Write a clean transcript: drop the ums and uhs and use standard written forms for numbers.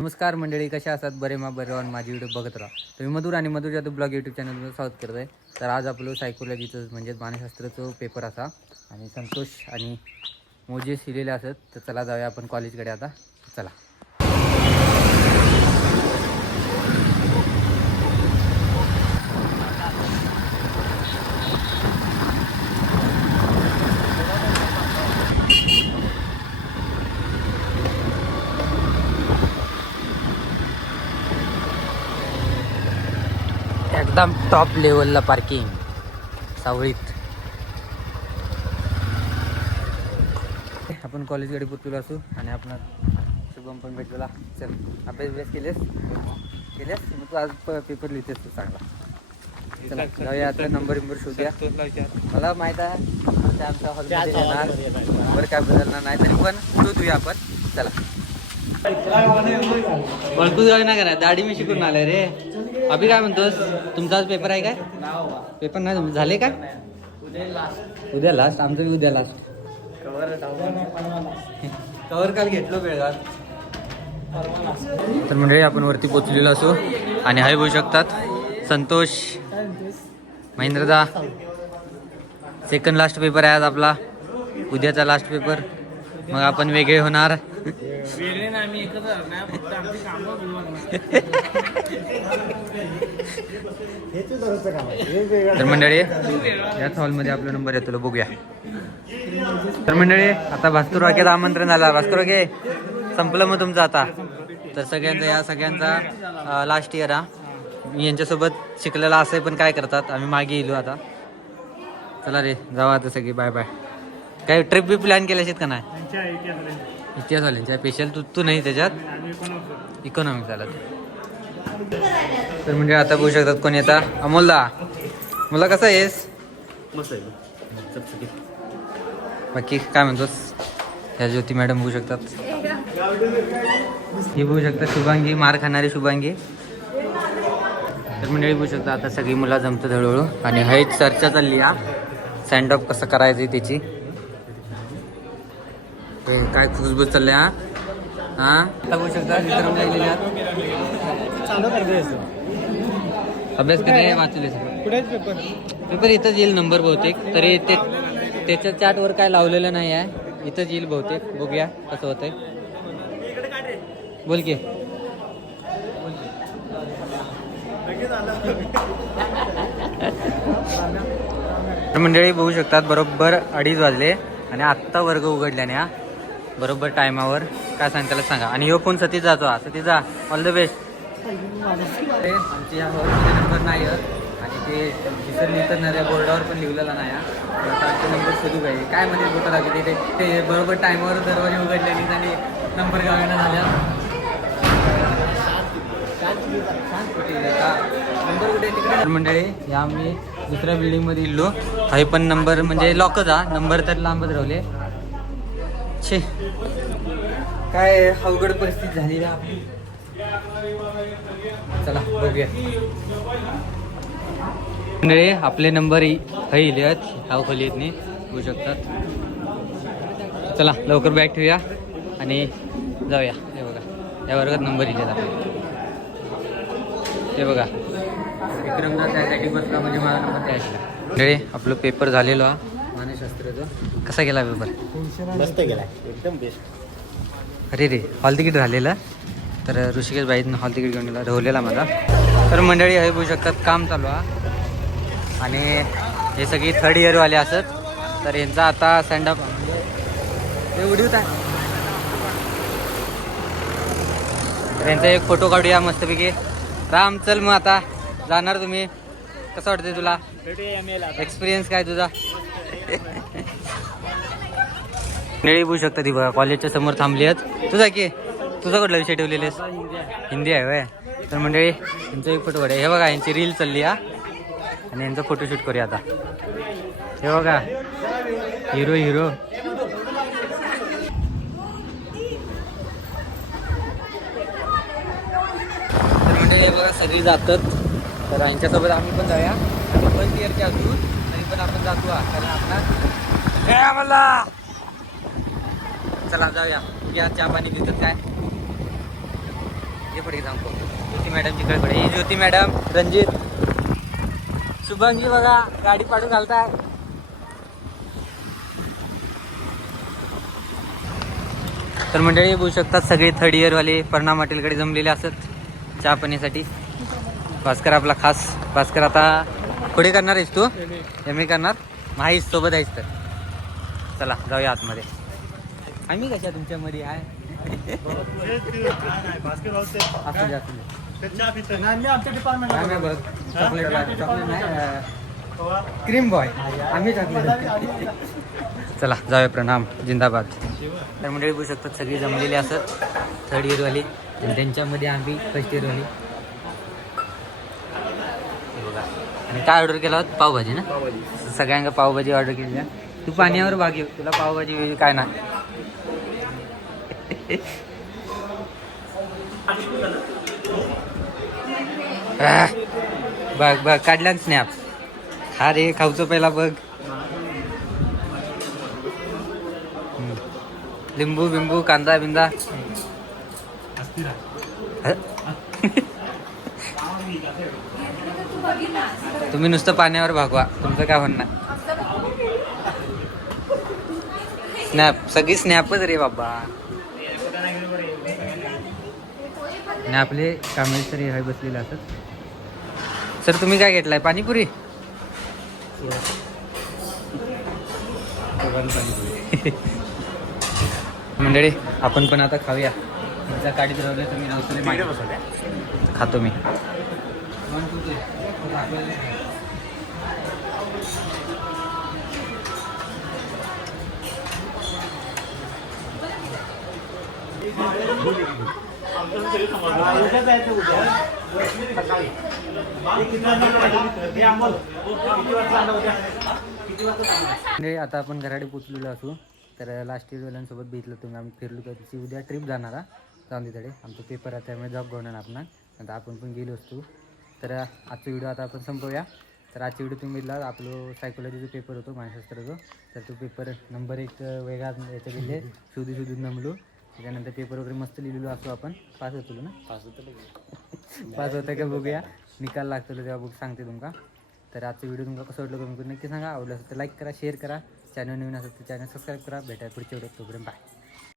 नमस्कार मंडळी, कशा असतात? बरे माझी व्हिडिओ बघत राहा. तुम्ही मधुर आणि मधुर जादू ब्लॉग यूट्यूब चॅनलवर स्वागत करत आहे. तर आज आपलं सायकोलॉजीचं म्हणजे मानसशास्त्राचं पेपर असा आणि संतोष आणि मोजे लिहिलेले असत. तर चला जाऊया आपण कॉलेजकडे आता. चला. एकदम टॉप लेवलला पार्किंग सावळीत. आपण कॉलेजकडे पोचलो असू आणि आपण शुभम पण भेटलेला. चल, अभ्यास केलेस मग तू आज पेपर लिहितेस तू चांगला. चला जाऊया आता. नंबर शोधूया. मला माहीत आहे त्या आमच्या हॉलमध्ये येणार, नंबर काय बदलणार नाही तरी पण शोधूया आपण. चला. बळकूच गावी ना करा, दाढी मी शिकून आलाय रे. अभि काय म्हणतोस? तुमचा आज पेपर आहे काय? पेपर नाही झाले काय? उद्या लास्ट. आमचं बी उद्या लास्ट. कवर काल घेतलो बेळगाव. तर मंडळी आपण वरती पोचलेलो असो आणि हाय बघू शकतात संतोष, महेंद्रदा. सेकंड लास्ट पेपर आहे आज आपला, उद्याचा लास्ट पेपर. मग आपण वेगळे होणार. तर मंडळी याच हॉलमध्ये आपला नंबर येतो, बघूया. तर मंडळी आता भास्कर वाक्याचं आमंत्रण आला. भास्कर वाके संपलं मग तुमचं आता. तर सगळ्यांचा लास्ट इयर हा. मी यांच्यासोबत शिकलेला असं पण काय करतात, आम्ही मागे येलो आता. चला रे जावा आता सगळी. Bye bye. काय ट्रिप बी प्लॅन केल्या आहेत का नाही? इतिहासवाल्यांच्या स्पेशल तू नाही त्याच्यात इकॉनॉमिक झाला. तर म्हणजे आता बघू शकतात कोण येता. अमोलदा, मला कसा आहेस? बाकी काय म्हणतोस? ह्या ज्योती मॅडम बघू शकतात. ही बघू शकता शुभांगी, मार खाणारी शुभांगी. तर मंडळी बघू शकता आता सगळी मुलं जमतात हळूहळू आणि हे चर्चा चालली हा सँड ऑफ कसं करायचं त्याची. काय खुशबूज चालले हा. आता बघू शकता विक्रम लागलेले अभ्यास करे वाचले. पेपर इथंच येईल नंबर बहुतेक. तरी त्याच्या चार्टवर काय लावलेलं नाही आहे, इथंच येईल बहुतेक. बघूया कसं होतंय. बोल की. मंडळी बघू शकतात बरोबर 2:30 वाजले आणि आत्ता वर्ग उघडल्याने हा बरोबर टायमावर. काय सांगताला सांगा. आणि ह्यो फोन सतीश जातो हा. सतीश जा, ऑल द बेस्ट. आमची ह्या हॉलमध्ये नंबर नाही आणि ते दिसत लिहित बोर्डावर पण लिहिलेला नाही. आता आमचे नंबर शोधू पाहिजे. काय म्हणजे बोटा लागते ते बरोबर टायमावर दरवाजे उघडल्याने आणि नंबर गावेना झाल्या. नंबर कुठे तिकडे. मंडळी या आम्ही दुसऱ्या बिल्डिंगमध्ये इल्लो. हाही पण नंबर म्हणजे लॉकच हा. नंबर तर लांबच राहिले. छे काय अवघड परिस्थिती झाली रा आपली. चला बघूया. मंडळी आपले नंबर हईल हाव खोली येत नाही बघू शकतात. चला लवकर बॅग ठेवूया आणि जाऊया. हे बघा या वर्गात नंबर इथे आपले. ते बघा विक्रमदा त्यासाठी बसला म्हणजे मला नंबर द्यायचा. मंडळी आपलं पेपर झालेलो हा मानसशास्त्राचा. कसा गेला पेपर? मस्त गेला, एकदम बेस्ट. अरे रे हॉल तिकीट झालेलं. तर ऋषिकेश बाईनं हॉल तिकीट घेऊन गेला, राहलेला माझा. तर मंडळी हे बघू शकतात काम चालू आहे आणि हे सगळी थर्ड इयरवाले असत. तर यांचा आता सँडअप म्हणजे व्हिडिओ आहे. तर यांचा एक फोटो काढूया मस्तपैकी. राम चल मग आता जाणार तुम्ही. कसं वाटतंय तुला? एक्सपिरियन्स काय तुझा? मंडळी बघू शकता ती बघा कॉलेजच्या समोर थांबली आहेत. तुझा की तुझा कुठला विषय ठेवलेलेस? हिंदी आहे होय. तर मंडळी यांचा एक फोटो काढूया. हे बघा यांची रील चालली हा आणि यांचा फोटोशूट करूया आता. हे बघा हिरो. तर मंडळी हे बघा सगळी जातात. तर यांच्यासोबत आम्ही पण जाऊया. फर्स्ट इयरचे असू तरी पण आपण जातो कारण आपला मला. चला जाऊया. या चहा पाणी घेतात काय. आगे पुढे सांगतो. ज्योती मॅडमची कळकळ. ही ज्योती मॅडम, रणजित, शुभंगी बघा गाडी पाडून घालताय. तर मंडळी बघू शकतात सगळे थर्ड इयरवाले परिणाम हॉटेलकडे जमलेले असत चहा पाण्यासाठी. भास्कर आपला खास. भास्कर आता पुढे करणार आहेस तू? एम ए करणार? माहीत सोबत आहेस तर चला जाऊया आतमध्ये. आम्ही कशा तुमच्यामध्ये आहे. क्रीम बॉय आम्ही चॉकलेट. चला जाऊया. प्रणाम जिंदाबाद. तर मंडळी बघू शकतात सगळी जमलेली असत थर्ड इयरवाली आणि त्यांच्यामध्ये आम्ही फर्स्ट इयरवाली. बघा आणि काय ऑर्डर केला होता? पावभाजी ना. सगळ्यांना पावभाजी ऑर्डर केली आहे. तू पाण्यावर भाग घेऊ, तुला पावभाजी काय ना. बघ बघ काढल्या स्नॅप. हा रे खाऊचं पहिला बघ. लिंबू बिंबू कांदा बिंदा. तुम्ही नुसतं पाण्यावर भागवा, तुमचं काय म्हणणं. स्नॅप सगळी स्नॅपच रे बाबा. आणि आपले कामेल सर हे बसलेले असत. सर तुम्ही काय घेतलाय? पाणीपुरी. मंडळी आपण पण आता खाऊया. तुमच्या गाडीत राहूया तुम्ही नव्हतं खातो मी. आता आपण घराडे पोचलेलो असू. तर लास्ट इयरवाल्यांसोबत भेटलो तुम्ही. आम्ही फिरलो तर तिची उद्या ट्रिप जाणार गांधीकडे. आमचा पेपर आहे त्यामुळे जॉब घेऊन आपण आता आपण पण गेलो असतो. तर आजचा व्हिडिओ आता आपण संपवूया. तर आजचा व्हिडिओ तुम्ही बघितला. आपलं सायकोलॉजीचा पेपर होतो मानसशास्त्राचा. तर तो पेपर नंबर 1 वेगळा याच्या गेले शोधून नमलो. त्याच्यानंतर पेपर वगैरे मस्त लिहिलेलो असतो आपण. पास होतो ना. पास होतं का बघूया. निकाल लागतो तेव्हा बुक सांगते तुमका. तर आजचा व्हिडिओ तुमका कसं वाटलं तुम्ही नक्की सांगा. आवडलं असेल तर लाईक करा, शेअर करा. चॅनल नवीन असेल तर चॅनल सबस्क्राईब करा. भेटाय पुढच्या व्हिडिओ. तोपर्यंत बाय.